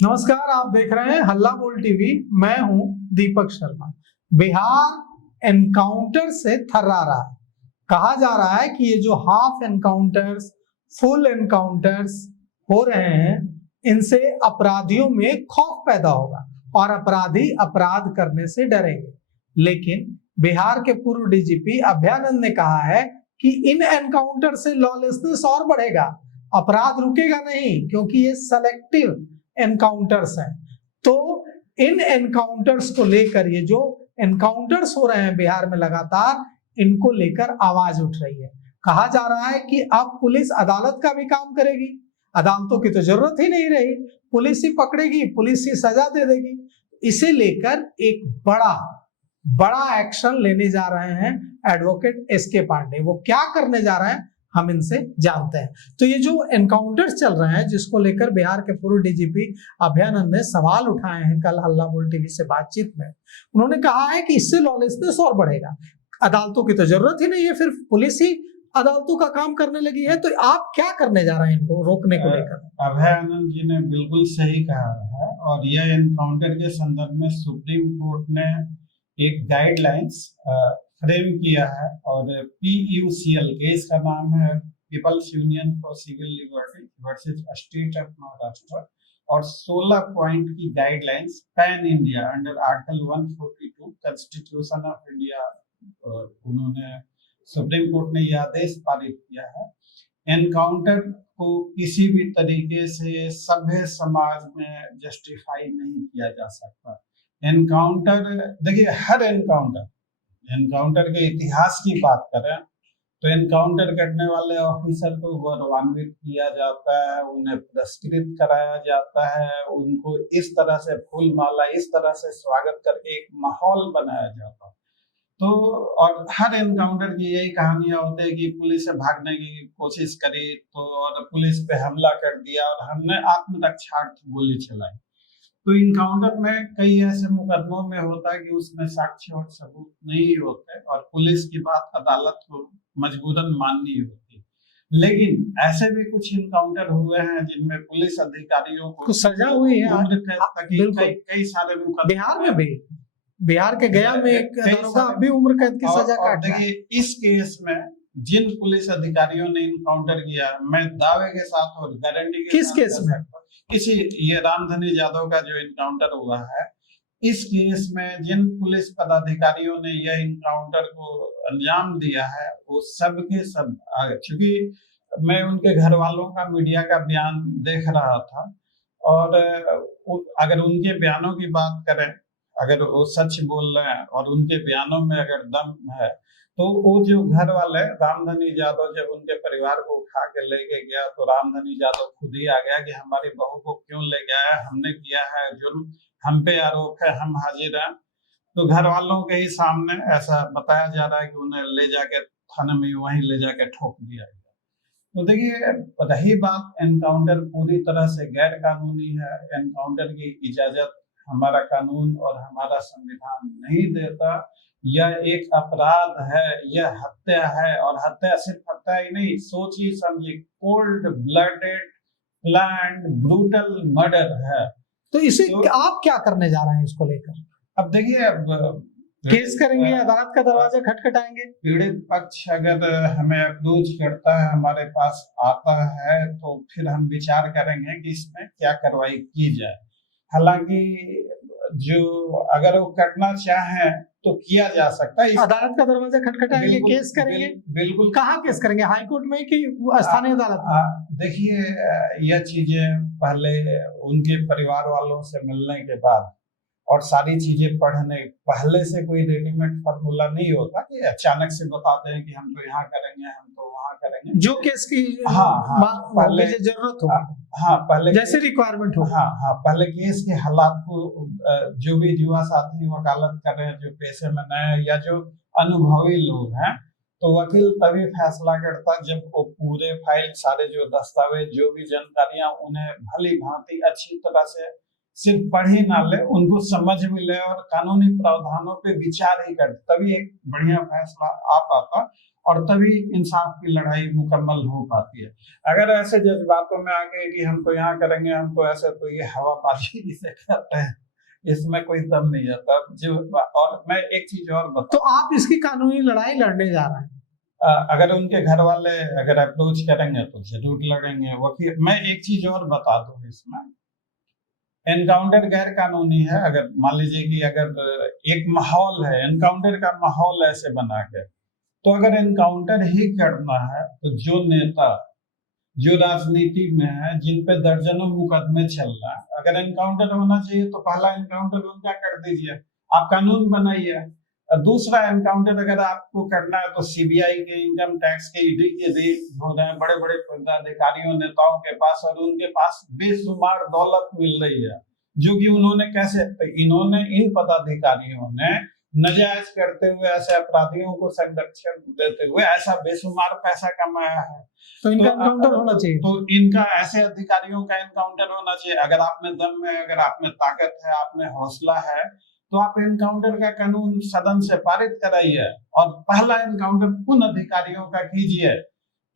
नमस्कार, आप देख रहे हैं हल्ला बोल टीवी। मैं हूं दीपक शर्मा। बिहार एनकाउंटर से थर्रा रहा है। कहा जा रहा है कि ये जो हाफ एनकाउंटर्स, फुल एनकाउंटर्स हो रहे हैं, इनसे अपराधियों में खौफ पैदा होगा और अपराधी अपराध करने से डरेंगे। लेकिन बिहार के पूर्व डीजीपी अभयानंद ने कहा है कि इन एनकाउंटर से लॉलेसनेस और बढ़ेगा, अपराध रुकेगा नहीं, क्योंकि ये सेलेक्टिव एनकाउंटर्स हैं। तो इन एनकाउंटर्स को लेकर, ये जो एनकाउंटर्स हो रहे हैं बिहार में लगातार, इनको लेकर आवाज उठ रही है। कहा जा रहा है कि अब पुलिस अदालत का भी काम करेगी, अदालतों की तो जरूरत ही नहीं रही, पुलिस ही पकड़ेगी, पुलिस ही सजा दे देगी। इसे लेकर एक बड़ा एक्शन लेने जा रहे हैं एडवोकेट एसके पांडे। वो क्या करने जा रहे हैं हम इनसे जानते हैं। तो ये जो एनकाउंटर्स चल रहे हैं, जिसको लेकर बिहार के पूर्व डीजीपी अभयानंद ने सवाल उठाए हैं कल हल्ला बोल टीवी से बातचीत में, उन्होंने कहा है कि इससे लॉलेसनेस और बढ़ेगा, अदालतों की तो जरूरत ही नहीं है, फिर पुलिस ही अदालतों का काम करने लगी है। तो आप क्या करने जा रहे हैं इनको रोकने को लेकर? अभयानंद जी ने बिल्कुल सही कहा है और यह एनकाउंटर के संदर्भ में सुप्रीम कोर्ट ने एक गाइडलाइंस फ्रेम किया है और PUCL के इसका नाम है people's union for civil liberty versus state of Maharashtra, और 16 पॉइंट की guidelines pan India under article 142 constitution of India, उन्होंने सुप्रीम कोर्ट ने यह आदेश पारित किया है। एनकाउंटर को किसी भी तरीके से सभ्य समाज में जस्टिफाई नहीं किया जा सकता। एनकाउंटर, देखिए, हर एनकाउंटर के इतिहास की बात करें तो एनकाउंटर करने वाले ऑफिसर को गौरवान्वित किया जाता है, उन्हें पुरस्कृत कराया जाता है, उनको इस तरह से फूल माला, इस तरह से स्वागत करके एक माहौल बनाया जाता है। तो और हर एनकाउंटर की यही कहानियां होती है कि पुलिस से भागने की कोशिश करी तो और पुलिस पे हमला कर दिया और हमने आत्मरक्षार्थ गोली चलाई। तो इनकाउंटर में कई ऐसे मुकदमों में होता है कि उसमें साक्ष्य और सबूत नहीं होते और पुलिस की बात अदालत को मजबूरन माननी होती है। लेकिन ऐसे भी कुछ इनकाउंटर हुए हैं जिनमें पुलिस अधिकारियों को सजा हुई है। कई सारे मुकदमे बिहार में भी, बिहार के गया में एक दरोगा भी उम्र कैद की सजा काट रहा है। देखिए, इस केस में जिन पुलिस अधिकारियों ने इनकाउंटर किया, मैं दावे के साथ और गारंटी के किस केस में? किसी ये रामधनी यादव का जो इनकाउंटर हुआ है, इस केस में जिन पुलिस पदाधिकारियों ने यह इनकाउंटर को अंजाम दिया है वो सब के सब, क्योंकि मैं उनके घर वालों का मीडिया का बयान देख रहा था और अगर उनके बयानों की बात करें, अगर वो सच बोल रहे हैं और उनके बयानों में अगर दम है, तो वो जो घर वाले रामधनी यादव जब उनके परिवार को उठा के लेके गया तो रामधनी यादव खुद ही आ गया कि हमारी बहू को क्यों ले गया है, हमने किया है जुर्म, हम पे आरोप है, हम हाजिर हैं। तो घर वालों के ही सामने ऐसा बताया जा रहा है कि उन्हें ले जाके थाने में वहीं ले जाके ठोक दिया गया। तो देखिए, रही बात एनकाउंटर पूरी तरह से गैर कानूनी है, एनकाउंटर की इजाजत हमारा कानून और हमारा संविधान नहीं देता। यह एक अपराध है, यह हत्या है, और हत्या सिर्फ हत्या ही नहीं, सोची समझी cold blooded planned brutal murder है। तो इसे आप क्या करने जा रहे हैं इसको लेकर? अब देखिए, अब केस करेंगे, अदालत का दरवाजा खटखटाएंगे? पीड़ित पक्ष अगर हमें अप्रोच करता है, हमारे पास आता है, तो फिर हम विचार करेंगे कि इसमें क्या कार्रवाई की जाए। हालांकि जो अगर वो करना चाहें तो किया जा सकता है। अदालत का दरवाजा खटखटाएंगे, केस करेंगे? बिल्कुल। कहाँ केस करेंगे, हाई कोर्ट में कि स्थानीय अदालत में? देखिए, यह चीजें पहले उनके परिवार वालों से मिलने के बाद और सारी चीजें पढ़ने, पहले से कोई रेडीमेड फॉर्मूला नहीं होता कि अचानक से बताते हैं कि हम तो यहाँ करेंगे, हम तो वहाँ करेंगे। जो केस की पहले जरूरत हो, पहले जैसे रिक्वायरमेंट हो, पहले केस के हालात को, जो भी युवा साथी वकालत कर रहे हैं, जो पेशे में नए या जो अनुभवी लोग हैं, तो वकील तभी फैसला करता जब वो पूरे फाइल, सारे जो दस्तावेज, जो भी जानकारियां उन्हें भली भांति अच्छी तरह से सिर्फ पढ़ ही ना ले, उनको समझ भी ले और कानूनी प्रावधानों पे विचार ही कर, तभी एक बढ़िया फैसला आ पाता। और तभी इंसाफ की लड़ाई मुकम्मल हो पाती है। अगर ऐसे जज्बातों में आ गए कि हम तो यहाँ करेंगे, हम तो ऐसे, तो ये हवाबाजी जिसे कहते हैं, इसमें कोई दम नहीं आता। जो और मैं एक चीज और तो आप इसकी कानूनी लड़ाई लड़ने जा रहे हैं? अगर उनके घर वाले अगर अप्रोच करेंगे तो जरूर लड़ेंगे। वकील, मैं एक चीज और बता दूं, इसमें एनकाउंटर गैर कानूनी है। अगर मान लीजिए कि अगर एक माहौल है, एनकाउंटर का माहौल ऐसे बना के, तो अगर एनकाउंटर ही करना है तो जो नेता जो राजनीति में है, जिन पे दर्जनों मुकदमे चल रहा है, अगर एनकाउंटर होना चाहिए तो पहला एनकाउंटर उनका कर दीजिए, आप कानून बनाइए। दूसरा एनकाउंटर अगर आपको करना है तो सीबीआई के, इनकम टैक्स के, ईडी के रेड हो रहे हैं बड़े बड़े पदाधिकारियों नेताओं के पास, और उनके पास बेशुमार दौलत मिल रही है, जो कि उन्होंने कैसे, इन्होंने, इन पदाधिकारियों ने नजायज करते हुए ऐसे अपराधियों को संरक्षण देते हुए ऐसा बेशुमार पैसा कमाया है। तो इनका एनकाउंटर होना चाहिए। तो इनका, ऐसे अधिकारियों का एनकाउंटर होना चाहिए। अगर आप में दम है, अगर आप में ताकत है, आप में हौसला है, तो आप एनकाउंटर का कानून सदन से पारित कराइए, और पहला एनकाउंटर उन अधिकारियों का कीजिए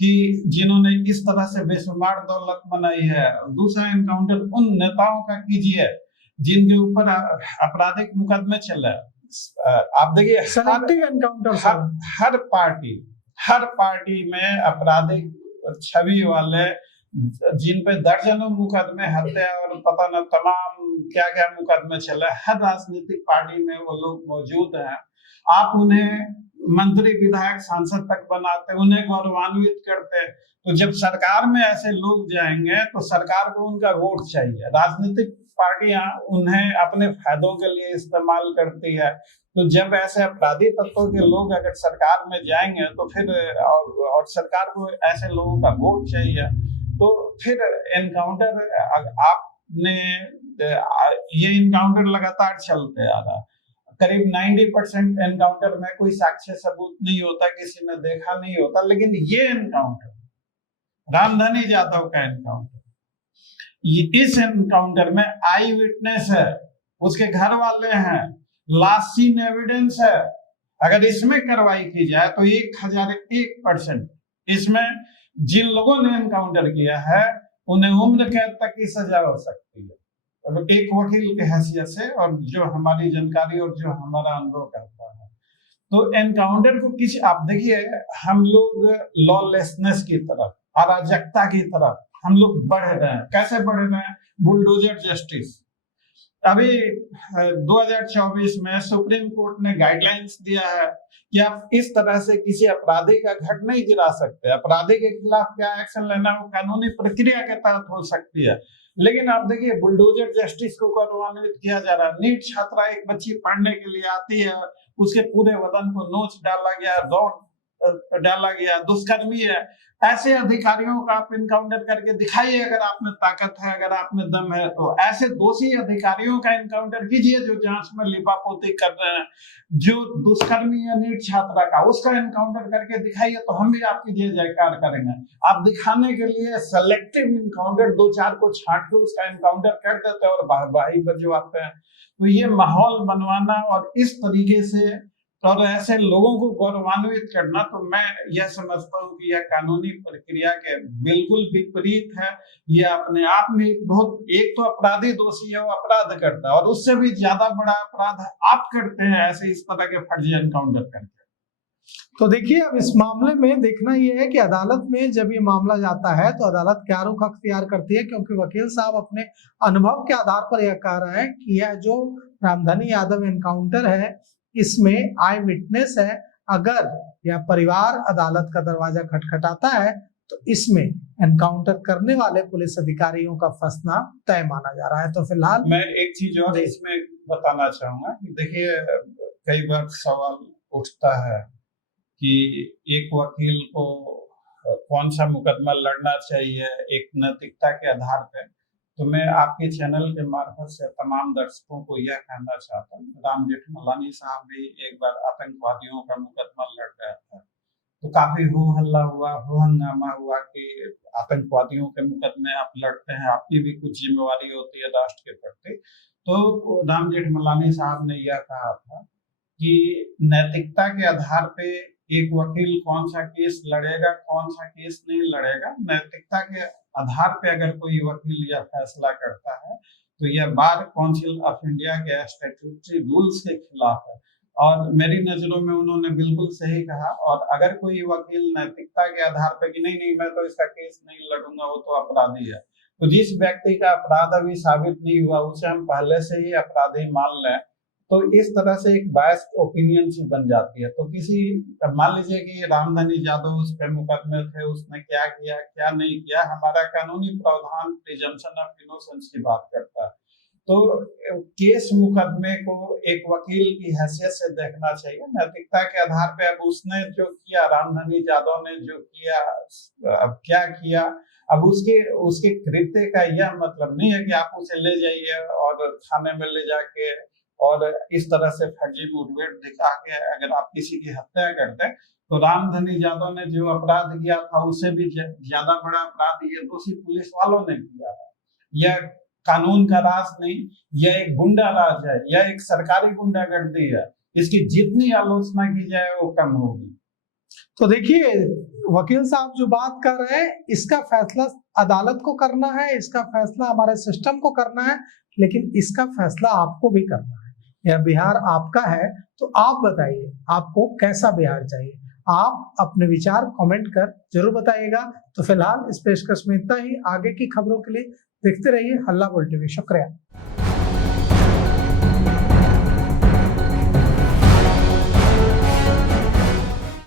कि जिन्होंने इस तरह से बेशुमार दौलत बनाई है। दूसरा एनकाउंटर उन नेताओं का कीजिए जिनके ऊपर आपराधिक मुकदमे चल रहे हैं। आप देखिए, सेलेक्टिव एनकाउंटर, हर पार्टी में आपराधिक छवि वाले, जिन पे दर्जनों मुकदमे, हत्या और पता न तमाम क्या क्या मुकदमे चल रहे हैं, हर राजनीतिक पार्टी में वो लोग मौजूद हैं। आप उन्हें मंत्री, विधायक, सांसद तक बनाते, उन्हें गौरवान्वित करते। तो जब सरकार में ऐसे लोग जाएंगे तो सरकार को उनका वोट चाहिए। राजनीतिक पार्टियां उन्हें अपने फायदों के लिए इस्तेमाल करती है। तो जब ऐसे अपराधी तत्वों के लोग अगर सरकार में जाएंगे तो फिर और सरकार को ऐसे लोगों का वोट चाहिए, तो फिर एनकाउंटर, आपने ये एनकाउंटर लगातार चलते आ रहा, करीब 90% एनकाउंटर में कोई साक्ष्य सबूत नहीं होता, किसी ने देखा नहीं होता। लेकिन ये एनकाउंटर, रामधनी जाधव का एनकाउंटर, इस एनकाउंटर में आई विटनेस है, उसके घर वाले हैं, लास्ट सीन एविडेंस है। अगर इसमें कार्रवाई की जाए तो 1001% इसमें जिन लोगों ने एनकाउंटर किया है उन्हें उम्र कैद तक की सजा हो सकती है, एक वकील के हैसियत से, और जो हमारी जानकारी और जो हमारा अनुभव करता है। तो एनकाउंटर को किसी, आप देखिए, हम लोग लॉलेसनेस की तरफ, अराजकता की तरफ हम लोग बढ़ रहे हैं। कैसे बढ़ रहे हैं? Bulldozer justice. अभी 2024 में सुप्रीम कोर्ट ने गाइडलाइंस दिया है कि आप इस तरह से किसी अपराधी का घर नहीं गिरा सकते। अपराधी के खिलाफ क्या एक्शन लेना वो कानूनी प्रक्रिया के तहत हो सकती है। लेकिन आप देखिए, बुलडोजर जस्टिस को गौरवान्वित किया जा रहा है। नीट छात्रा, एक बच्ची पढ़ने के लिए आती है, उसके पूरे बदन को नोच डाला गया, दौड़ डाला गया, दुष्कर्मी है। ऐसे अधिकारियों का आप इनकाउंटर करके दिखाइए, अगर आप में ताकत है, अगर आप में दम है, तो ऐसे दोषी अधिकारियों का इनकाउंटर कीजिए जो जांच में लिपापोती कर रहे हैं। जो दुष्कर्मी है नीट छात्रा का, उसका इनकाउंटर करके दिखाइए, तो हम भी आपकी जय जयकार करेंगे। आप दिखाने के लिए सेलेक्टिव इनकाउंटर, 2-4 को छांट के उसका इनकाउंटर कर देते हैं और वाहवाही बजवाते हैं। तो ये माहौल बनवाना और इस तरीके से और ऐसे लोगों को गौरवान्वित करना, तो मैं यह समझता हूँ कि यह कानूनी प्रक्रिया के बिल्कुल विपरीत है। यह अपने आप में एक तो अपराधी दोषी है, वो अपराध करता है, और उससे भी ज्यादा बड़ा अपराध आप करते हैं ऐसे इस तरह के फर्जी एनकाउंटर करके। तो देखिए, अब इस मामले में देखना यह है कि अदालत में जब ये मामला जाता है तो अदालत क्या रुख अख्तियार करती है, क्योंकि वकील साहब अपने अनुभव के आधार पर यह कह रहे हैं कि यह जो रामधनी यादव एनकाउंटर है, इसमें आई विटनेस है। अगर यह परिवार अदालत का दरवाजा खटखटाता है तो इसमें एनकाउंटर करने वाले पुलिस अधिकारियों का फंसना तय माना जा रहा है। तो फिलहाल मैं एक चीज और इसमें बताना चाहूंगा कि देखिए, कई बार सवाल उठता है कि एक वकील को कौन सा मुकदमा लड़ना चाहिए एक नैतिकता के आधार पर। तो मैं आपके चैनल के मार्फत से तमाम दर्शकों को यह कहना चाहता हूँ, राम जेठमलानी साहब भी एक बार आतंकवादियों का मुकदमा लड़ रहे थे, तो काफी हो हल्ला हुआ, हो हंगामा हुआ कि आतंकवादियों के मुकदमे आप लड़ते हैं, आपकी भी कुछ जिम्मेवारी होती है राष्ट्र के प्रति। तो राम जेठमलानी साहब ने यह कहा था कि नैतिकता के आधार पे एक वकील कौन सा केस लड़ेगा, कौन सा केस नहीं लड़ेगा, नैतिकता के आधार पे अगर कोई वकील यह फैसला करता है तो यह बार काउंसिल ऑफ इंडिया के स्टैट्यूटरी रूल्स के खिलाफ है। और मेरी नजरों में उन्होंने बिल्कुल सही कहा। और अगर कोई वकील नैतिकता के आधार पर कि नहीं मैं तो इसका केस नहीं लड़ूंगा, वो तो अपराधी है, तो जिस व्यक्ति का अपराध अभी साबित नहीं हुआ उसे हम पहले से ही अपराधी मान लें, तो इस तरह से एक बायस्ड ओपिनियन सी बन जाती है। तो किसी, मान लीजिए कि रामधनी यादव उस पे मुकदमे थे, उसने क्या किया क्या नहीं किया, हमारा कानूनी प्रावधान प्रिजम्पशन ऑफ इनोसेंस की बात करता है। तो केस मुकदमे को एक वकील की हैसियत से देखना चाहिए, नैतिकता के आधार पे। अब उसने जो किया, रामधनी यादव ने जो किया, अब क्या किया, अब उसके कृत्य का यह मतलब नहीं है कि आप उसे ले जाइए और थाने में ले जाके और इस तरह से फर्जी मुठभेड़ दिखा के अगर आप किसी की हत्या करते हैं, तो रामधनी यादव ने जो अपराध किया था उससे भी ज्यादा बड़ा अपराध ये दोषी पुलिस वालों ने किया है। यह कानून का राज नहीं, यह एक गुंडा राज है, यह एक सरकारी गुंडागर्दी है। इसकी जितनी आलोचना की जाए वो कम होगी। तो देखिए वकील साहब जो बात कर रहे हैं, इसका फैसला अदालत को करना है, इसका फैसला हमारे सिस्टम को करना है, लेकिन इसका फैसला आपको भी करना है। यह बिहार आपका है, तो आप बताइए आपको कैसा बिहार चाहिए। आप अपने विचार कमेंट कर जरूर बताइएगा। तो फिलहाल इस पेशकश में इतना ही। आगे की खबरों के लिए देखते रहिए हल्ला बोल टीवी। शुक्रिया।